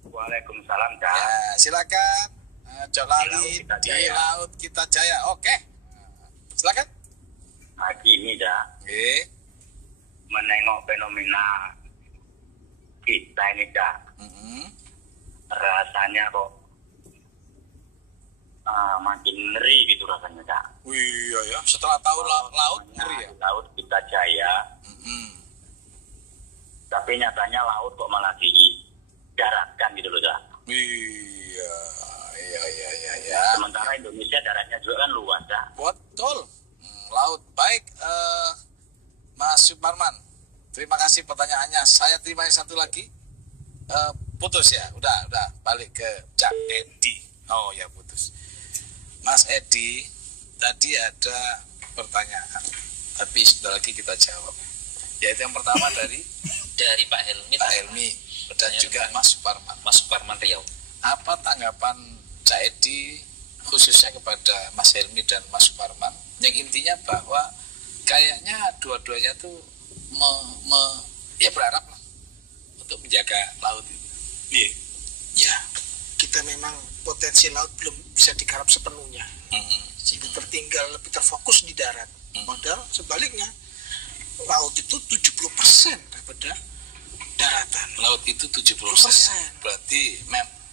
Waalaikumsalam, Kak. Ya, silakan. Jolali di Laut Kita Jaya. Oke. Silakan. Pagi ini, Kak. Menengok fenomena kita ini, Kak. Rasanya kok makin ngeri gitu rasanya, Kak. Iya ya, setelah tahu laut ngeri ya. Laut Kita Jaya. Tapi nyatanya laut kok malah didaratkan gitu loh, Kak. Iya. Sementara Indonesia daratnya juga kan luas, Kak. Betul. Laut. Baik, Mas Suparman. Terima kasih pertanyaannya. Saya terima yang satu lagi. Putus ya, udah balik ke Cak Edi. Oh ya, putus. Mas Edi, tadi ada pertanyaan, tapi sebentar lagi kita jawab. Yaitu yang pertama dari Pak Helmi dan juga Mas Suparman Riau. Apa tanggapan Cak Edi khususnya kepada Mas Helmi dan Mas Suparman? Yang intinya bahwa kayaknya dua-duanya tuh berharap lah untuk menjaga laut itu. Iya. Ya, kita memang potensi laut belum bisa digarap sepenuhnya. Sehingga tertinggal lebih terfokus di darat. Padahal sebaliknya laut itu 70% daripada daratan. Laut itu 70%. Berarti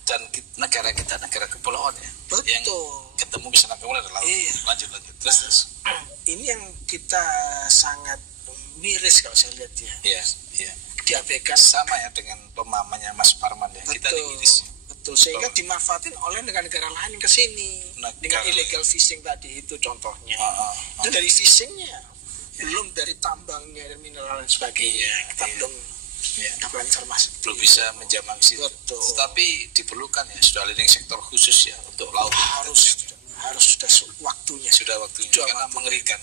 dan negara kita negara kepulauan ya. Betul. Yang ketemu bisa kepulauan adalah laut. Iya. Lanjut. Terus. Ini yang kita sangat miris kalau saya lihat ya. Iya. Diabaikan sama ya dengan pemahamannya Mas Parman ya. Kita miris. Betul. Sehingga dimanfaatin oleh negara-negara lain ke sini dengan illegal fishing tadi itu contohnya. Dan dari fishingnya belum dari tambangnya dan mineral dan sebagainya. Kita belum dapat informasi. Belum bisa menjamah situ. Betul. Tetapi diperlukan ya sudah leading sektor khusus ya untuk laut. Harus sudah waktunya. Karena mengerikan.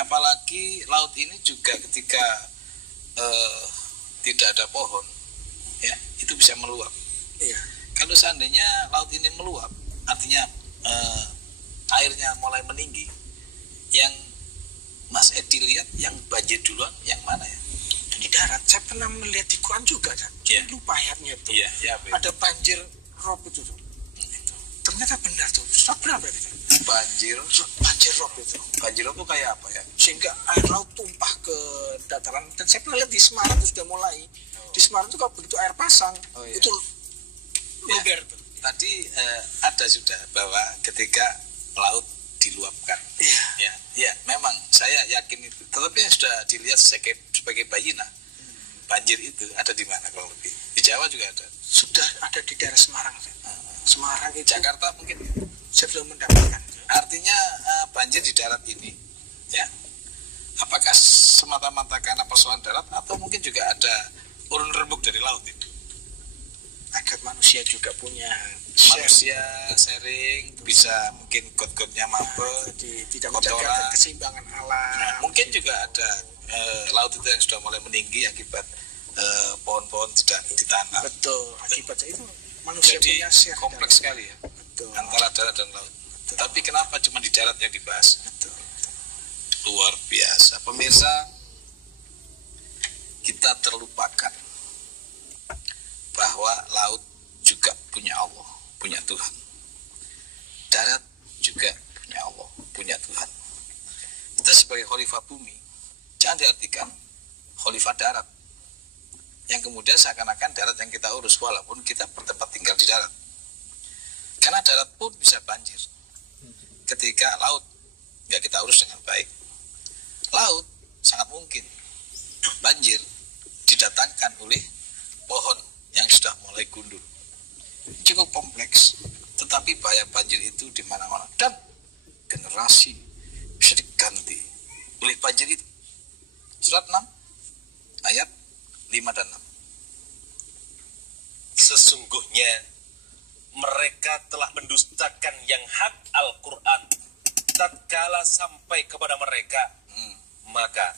Apalagi laut ini juga ketika tidak ada pohon, ya itu bisa meluap. Iya. Kalau seandainya laut ini meluap, artinya airnya mulai meninggi. Yang Mas Edi lihat yang banjir duluan, yang mana ya? Di darat. Saya pernah melihat di Quran juga kan. Lupa ayatnya tuh. Ada banjir rob itu. Ternyata benar tuh. Surat berapa itu? Banjir rob itu. Banjir rob itu kayak apa ya? Sehingga air laut tumpah ke dataran. Dan saya pernah lihat di Semarang itu sudah mulai. Di Semarang itu kalau begitu air pasang, itu luber tuh. Tadi ada sudah bahwa ketika laut diluapkan. Ya, memang saya yakin itu. Tetapi yang sudah dilihat sebagai bayina, banjir itu ada di mana kalau lebih? Di Jawa juga ada. Sudah ada di daerah Semarang. Semarang itu. Jakarta mungkin saya belum mendapatkan. Artinya banjir di darat ini, ya. Apakah semata-mata karena persoalan darat atau mungkin juga ada urun rembuk dari laut ini? Agar manusia juga punya sharing, bisa mungkin got-gotnya mabuk, tidak menjaga keseimbangan alam. Mungkin juga ada laut itu yang sudah mulai meninggi akibat pohon-pohon tidak ditanam. Betul, akibatnya itu manusia jadi punya share kompleks sekali ya. Betul. Antara darat dan laut. Betul. Tapi kenapa cuma di darat yang dibahas? Betul. Luar biasa. Pemirsa, kita terlupakan bahwa laut juga punya Allah, punya Tuhan. Darat juga punya Allah, punya Tuhan. Kita sebagai khalifah bumi, jangan diartikan khalifah darat. yang kemudian seakan-akan darat yang kita urus walaupun kita bertempat tinggal di darat. Karena darat pun bisa banjir ketika laut nggak kita urus dengan baik. Laut sangat mungkin banjir didatangkan oleh pohon yang sudah mulai gundul. Cukup kompleks, tetapi bahaya banjir itu di mana-mana dan generasi bisa diganti oleh banjir itu. Surat 6 ayat 5 dan 6. Sesungguhnya mereka telah mendustakan yang hak Al-Quran tatkala sampai kepada mereka, maka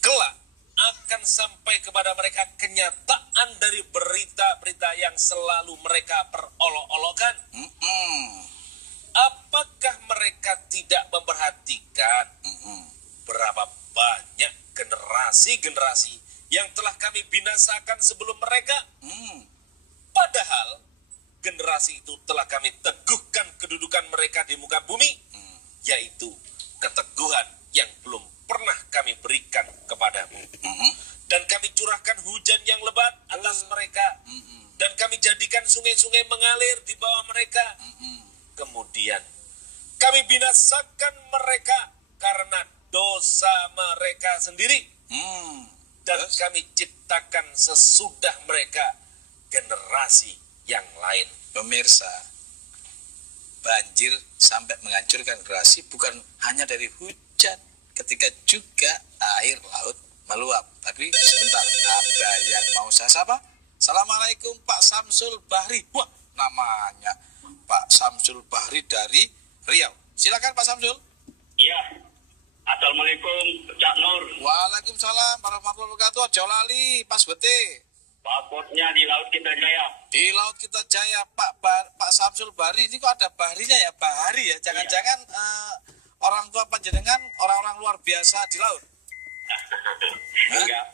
kelak akan sampai kepada mereka kenyataan dari berita-berita yang selalu mereka perolok-olokan. Apakah mereka tidak memperhatikan berapa banyak generasi-generasi yang telah kami binasakan sebelum mereka? Padahal generasi itu telah kami teguhkan kedudukan mereka di muka bumi, yaitu keteguhan yang belum pernah kami berikan kepadamu. Dan kami curahkan hujan yang lebat atas mereka, dan kami jadikan sungai-sungai mengalir di bawah mereka. Kemudian kami binasakan mereka karena dosa mereka sendiri, dan kami ciptakan sesudah mereka generasi yang lain. Pemirsa, banjir sampai menghancurkan generasi bukan hanya dari hujan, ketika juga air laut meluap. Tapi sebentar, ada yang mau saya sapa? Assalamualaikum Pak Samsul Bahri. Wah, namanya Pak Samsul Bahri dari Riau. Silakan Pak Samsul. Iya. Assalamualaikum Cak Nur. Waalaikumsalam warahmatullahi wabarakatuh. Jolali Pas Bete. Pakotnya di Laut Kita Jaya. Di Laut Kita Jaya, Pak Samsul Bahri. Ini kok ada Bahrinya ya? Bahari ya? Jangan-jangan orang tua panjenengan orang-orang luar biasa di laut? Enggak.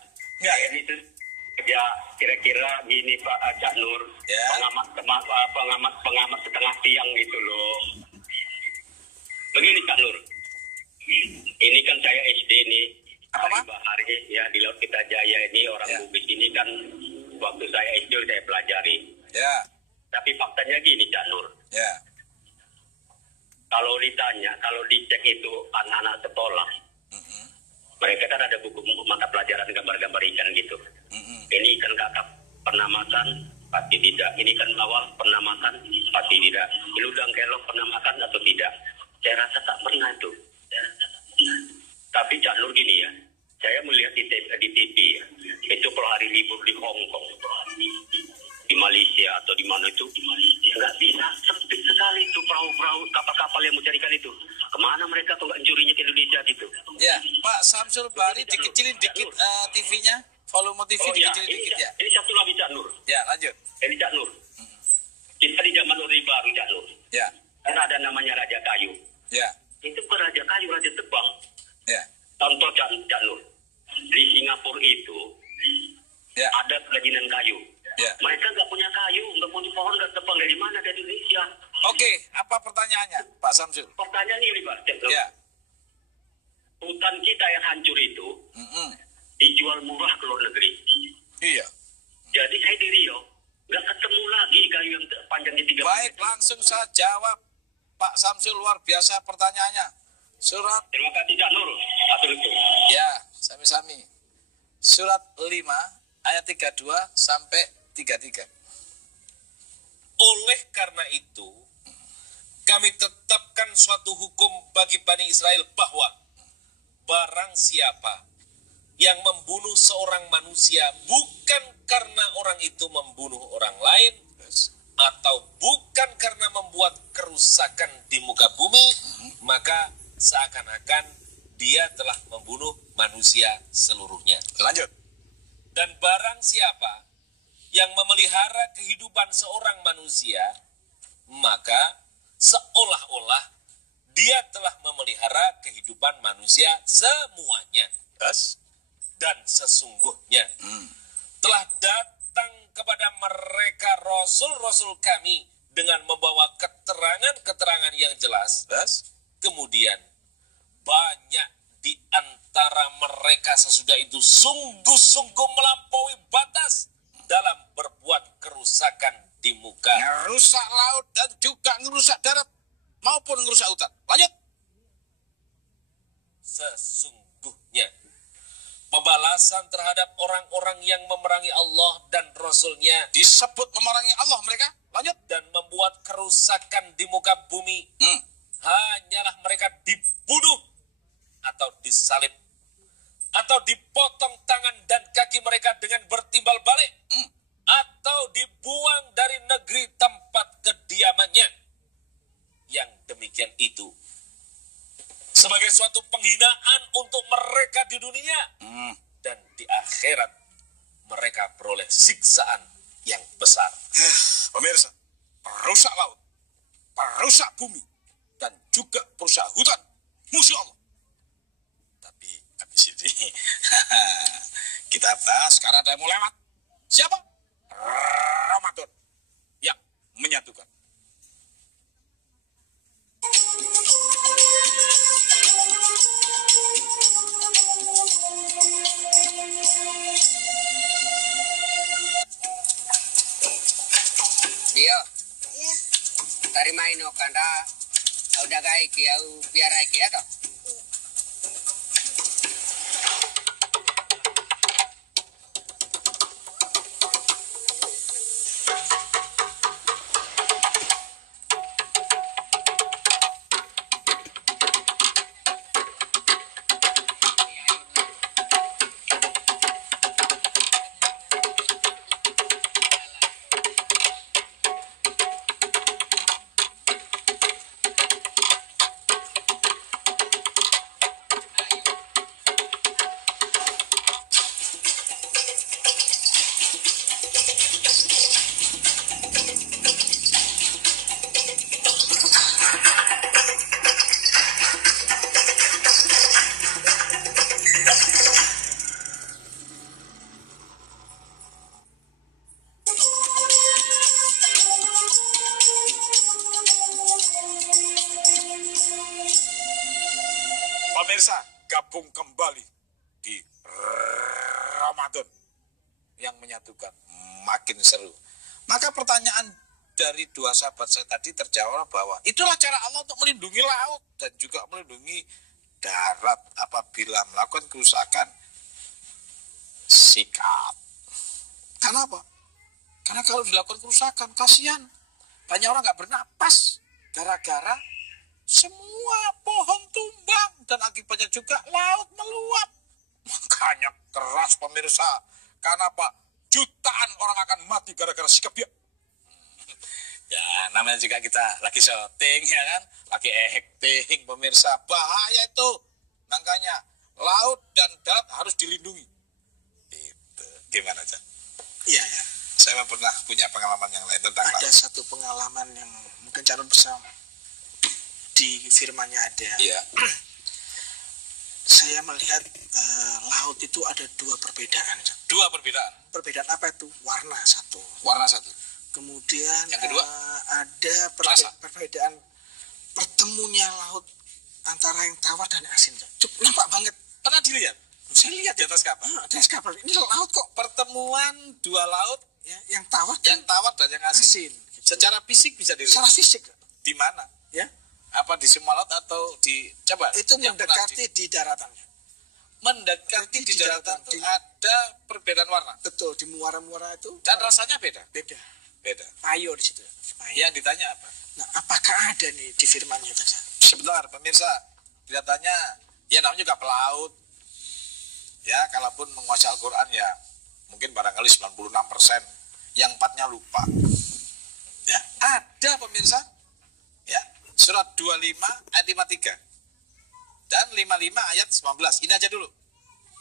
Ini tuh kerja kira-kira gini Pak Cak Nur. Ya. Pengamat setengah tiang gitu loh. Begini Cak Nur. Ini kan saya SD nih. Bahari ya di Laut Kita Jaya ini orang Bugis ini kan waktu saya SD saya pelajari. Ya. Tapi faktanya gini Cak Nur. Ya. Kalau ditanya, kalau dicek itu anak-anak sekolah, mereka kan ada buku mata pelajaran gambar-gambar ikan gitu. Ini ikan kakap pernah makan, pasti tidak. Ini kan bawal pernah makan, pasti tidak. Udang kelok pernah makan atau tidak? Saya rasa tak pernah itu. Tapi Cak Nur gini ya, saya melihat di TV ya, itu per hari libur di Hong Kong, di Malaysia atau di mana itu, nggak bisa, sempit sekali itu perahu-perahu, kapal-kapal yang mencarikan itu. Kemana mereka tuh nggak mencurinya ke Indonesia gitu? Ya, Pak Samsul Bahri dikecilin dikit TV-nya, volume TV dikecilin dikit ya. Ini satu lagi Cak Nur. Ya, lanjut. Ini Cak Nur. Kita di zaman Orde Baru Cak Nur. Ya. Kan ada namanya Raja Kayu. Ya. Itu Raja Kayu, Raja Tebang. Ya. Contoh Cak Nur. Di Singapura itu ada kerajinan kayu. Mereka nggak punya kayu, nggak punya pohon, nggak tebang dari mana, dari Indonesia. Oke, apa pertanyaannya Pak Samsul? Pertanyaannya ini Pak. Ya. Hutan kita yang hancur itu dijual murah ke luar negeri. Iya. Jadi saya di Rio nggak ketemu lagi kayu yang panjangnya 3 meter. Baik, langsung saya jawab Pak Samsul, luar biasa pertanyaannya. Surat. Terima kasih Cak Nur. Ya, sami-sami. Surat 5 ayat 32 sampai 33. Oleh karena itu, kami tetapkan suatu hukum bagi Bani Israel bahwa barang siapa yang membunuh seorang manusia bukan karena orang itu membunuh orang lain, atau bukan karena membuat kerusakan di muka bumi, maka seakan-akan dia telah membunuh manusia seluruhnya. Lanjut. Dan barang siapa yang memelihara kehidupan seorang manusia, maka seolah-olah dia telah memelihara kehidupan manusia semuanya. Dan sesungguhnya telah datang kepada mereka Rasul-Rasul kami dengan membawa keterangan-keterangan yang jelas. Kemudian banyak di antara mereka sesudah itu sungguh-sungguh melampaui batas dalam berbuat kerusakan di muka. Ngerusak laut dan juga ngerusak darat maupun ngerusak hutan. Lanjut. Sesungguhnya pembalasan terhadap orang-orang yang memerangi Allah dan Rasul-Nya disebut memerangi Allah mereka. Lanjut. Dan membuat kerusakan di muka bumi. Hanyalah mereka dibunuh atau disalib atau dipotong tangan dan kaki mereka dengan bertimbal balik atau dibuang dari negeri tempat kediamannya. Yang demikian itu sebagai suatu penghinaan untuk mereka di dunia dan di akhirat mereka beroleh siksaan yang besar. Pemirsa, perusak laut, perusak bumi, dan juga perusak hutan, musuh Allah. Tapi habis ini kita bahas karena ada yang mau lewat. Siapa? Ramadan yang menyatukan. Dia, tari main o kanda, au dagai ki au piarai ki ato. Pemirsa, gabung kembali di Ramadan yang menyatukan, makin seru. Maka pertanyaan dari dua sahabat saya tadi terjawab bahwa itulah cara Allah untuk melindungi laut dan juga melindungi darat apabila melakukan kerusakan. Sikat. Karena apa? Karena kalau dilakukan kerusakan, kasihan. Banyak orang nggak bernapas gara-gara semua pohon tumbang dan akibatnya juga laut meluap. Makanya keras pemirsa. Karena apa? Jutaan orang akan mati gara-gara sikap dia. Ya, namanya juga kita lagi syuting ya kan, lagi acting pemirsa. Bahaya itu. Makanya laut dan darat harus dilindungi. Itu gimana aja? Iya ya. Saya pernah punya pengalaman yang lain tentang ada laut. Satu pengalaman yang mungkin calon bersama di firmannya ada. Iya. Saya melihat laut itu ada dua perbedaan. Dua perbedaan. Perbedaan apa itu? Warna satu. Warna satu. Kemudian yang kedua ada perbedaan pertemunya laut antara yang tawar dan asin. Cukup nampak banget. Pernah dilihat? Saya lihat di atas kapal. Di atas kapal. Ini laut kok. Pertemuan dua laut ya, yang tawar dan yang asin. Secara fisik bisa dilihat. Secara fisik. Di mana? Ya. Apa di semua laut atau di coba? Itu mendekati di daratannya. Mendekati di daratan itu ada perbedaan warna. Betul, di muara-muara itu. Dan rasanya beda. Beda. Ayo di situ. Yang ditanya apa? Nah, apakah ada nih di firman-Nya saja? Sebentar, pemirsa. Kelihatannya ya namanya juga pelaut. Ya, kalaupun menguasai Al-Qur'an ya mungkin barangkali 96%. Yang 4-nya lupa. Ya, ada pemirsa. Ya, surat 25 ayat 53. Dan 55 ayat 19. Ini aja dulu.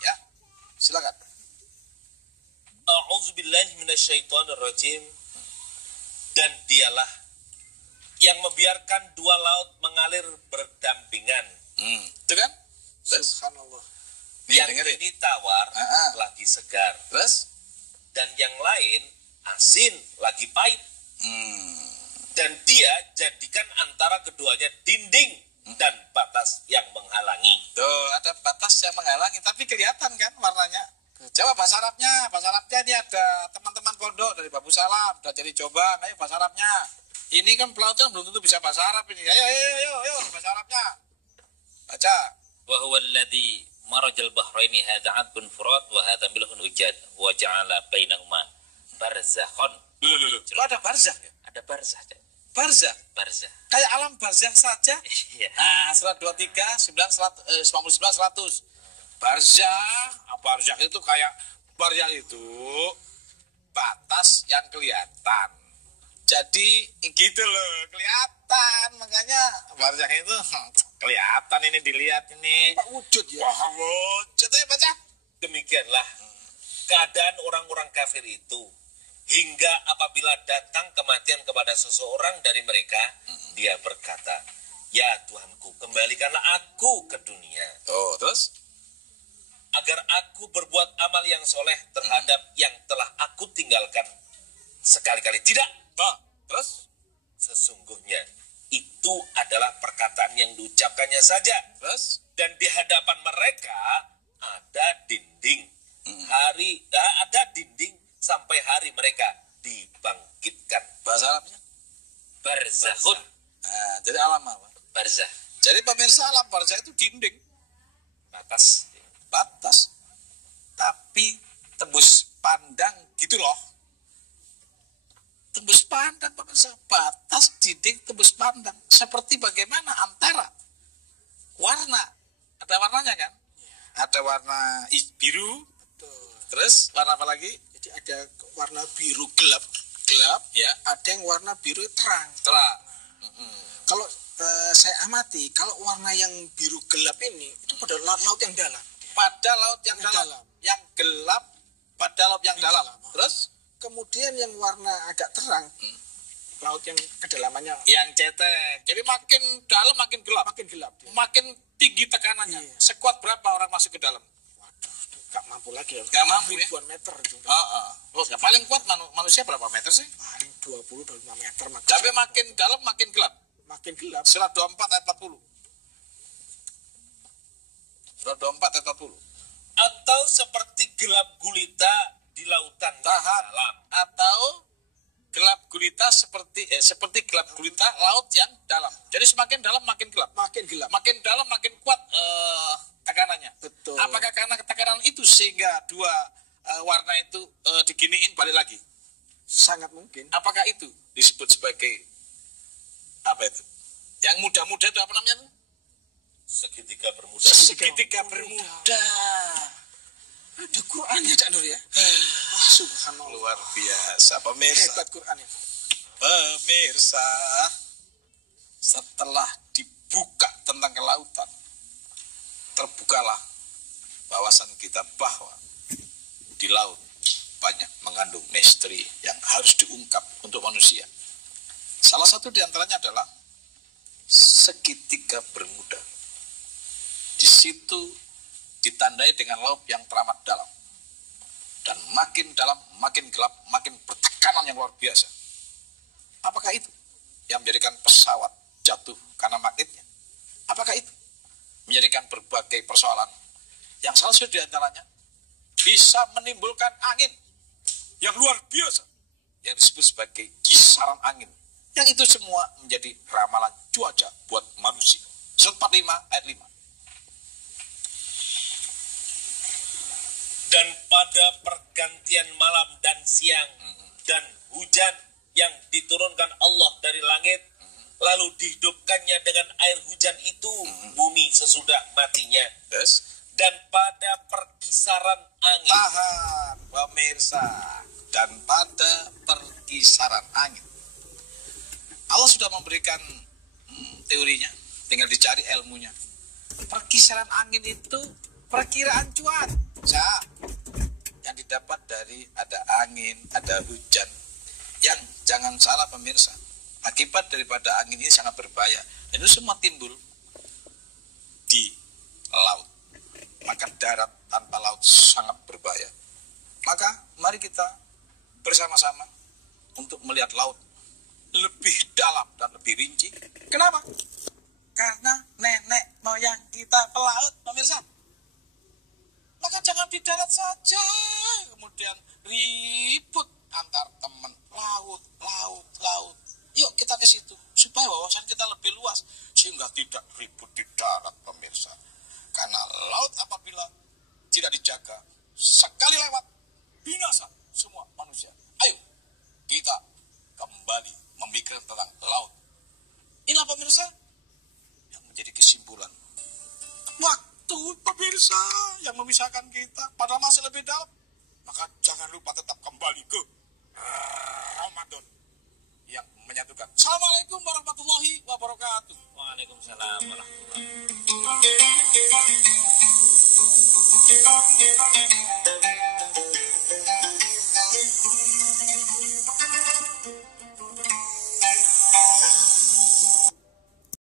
Ya. Silakan. A'udzubillahi minasyaitonirrajim. Dan dialah yang membiarkan dua laut mengalir berdampingan. Itu kan? Subhanallah. Yang ini tawar lagi segar. Terus? Dan yang lain asin lagi pahit. Dan dia jadikan antara keduanya dinding dan batas yang menghalangi. Tuh, ada batas yang menghalangi, tapi kelihatan kan warnanya. Coba bahasa Arabnya ini ada teman-teman pondok dari Babu Salam udah jadi coba, ayo bahasa Arabnya. Ini kan pelaut belum tentu bisa bahasa Arab ini. Ayo bahasa Arabnya. Baca. Wa huwa alladhi marajal bahraini hadza 'adbun furat wa hadza milhun ujad wa ja'ala bainahuma barzakhon. Dulu. Kok ada barzakh ya? Ada barzakh. Barzakh. Kayak alam barzakh saja. Iya. Nah, surat 23 99 100. Barzakh itu kayak barzakh itu batas yang kelihatan. Jadi gitu loh, kelihatan. Makanya barzakh itu kelihatan, ini dilihat ini. Pak wujud ya. Wah, wujud ya, baca. Demikianlah keadaan orang-orang kafir itu. Hingga apabila datang kematian kepada seseorang dari mereka, dia berkata, ya Tuhanku, kembalikanlah aku ke dunia. Terus? Agar aku berbuat amal yang soleh terhadap yang telah aku tinggalkan sekali-kali. Tidak. Terus? Sesungguhnya itu adalah perkataan yang diucapkannya saja. Terus? Dan di hadapan mereka ada dinding. Ada dinding sampai hari mereka dibangkitkan. Bahasa Arabnya? Barzakhun. Nah, jadi alam apa? Barzakh. Jadi pemirsa, alam barzakh itu dinding. Batas. Tapi tembus pandang gitu loh. Tembus pandang pemirsa. Batas dinding tembus pandang. Seperti bagaimana antara warna. Ada warnanya kan? Ada warna biru. Terus warna apa lagi? Jadi ada warna biru gelap, ya. Ada yang warna biru terang. Kalau saya amati, kalau warna yang biru gelap ini itu pada laut yang dalam. Pada laut yang dalam. Yang gelap pada laut yang dalam. Terus kemudian yang warna agak terang, laut yang kedalamannya yang cetek. Jadi makin dalam makin gelap. Makin tinggi tekanannya. Iya. Sekuat berapa orang masuk ke dalam? Gak mampu lagi ya. Gak mampu ya? Ribuan meter itu. Paling kuat manusia berapa meter sih? Paling 20-25 meter. Tapi makin dalam makin gelap. Makin gelap. Surat 24 ayat 40. Surat 24 ayat 40. Atau seperti gelap gulita di lautan dalam. Atau gelap gulita seperti gelap gulita laut yang dalam. Jadi semakin dalam makin gelap. Makin dalam makin kuat tekanannya. Betul. Apakah karena tekanan itu sehingga dua warna itu diginiin balik lagi? Sangat mungkin. Apakah itu disebut sebagai apa itu? Yang muda-muda itu apa namanya? Segitiga bermuda. Segitiga bermuda. Ada Qur'annya Cak Nur ya. Wah, subhanallah. Luar biasa pemirsa. Hebat Qur'annya. Pemirsa, setelah dibuka tentang kelautan, terbukalah wawasan kita bahwa di laut banyak mengandung misteri yang harus diungkap untuk manusia. Salah satu di antaranya adalah segitiga bermuda. Di situ ditandai dengan laut yang teramat dalam. Dan makin dalam, makin gelap, makin bertekanan yang luar biasa. Apakah itu yang menjadikan pesawat jatuh karena magnetnya? Apakah itu menjadikan berbagai persoalan yang salah satu di antaranya bisa menimbulkan angin yang luar biasa yang disebut sebagai kisaran angin, yang itu semua menjadi ramalan cuaca buat manusia. Surat 45 ayat 5. Dan pada pergantian malam dan siang dan hujan yang diturunkan Allah dari langit, lalu dihidupkannya dengan air hujan itu bumi sesudah matinya. Dan pada perkisaran angin. Tahan pemirsa. Dan pada perkisaran angin. Allah sudah memberikan teorinya, tinggal dicari ilmunya. Perkisaran angin itu perkiraan cuaca yang didapat dari ada angin, ada hujan. Yang jangan salah pemirsa, akibat daripada angin ini sangat berbahaya. Itu semua timbul di laut. Maka darat tanpa laut sangat berbahaya. Maka mari kita bersama-sama untuk melihat laut lebih dalam dan lebih rinci. Kenapa? Karena nenek moyang yang kita ke laut, pemirsa. Maka jangan di darat saja, kemudian ribut antar teman, laut. Yuk kita ke situ, supaya wawasan kita lebih luas, sehingga tidak ribut di darat, pemirsa. Karena laut apabila tidak dijaga, sekali lewat, binasa semua manusia. Ayo, kita kembali memikirkan tentang laut. Inilah pemirsa yang menjadi kesimpulan. Waktu pemirsa yang memisahkan kita pada masa lebih dalam. Maka jangan lupa tetap kembali ke Ramadan yang menyatukan. Assalamualaikum warahmatullahi wabarakatuh. Waalaikumsalam warahmatullahi wabarakatuh.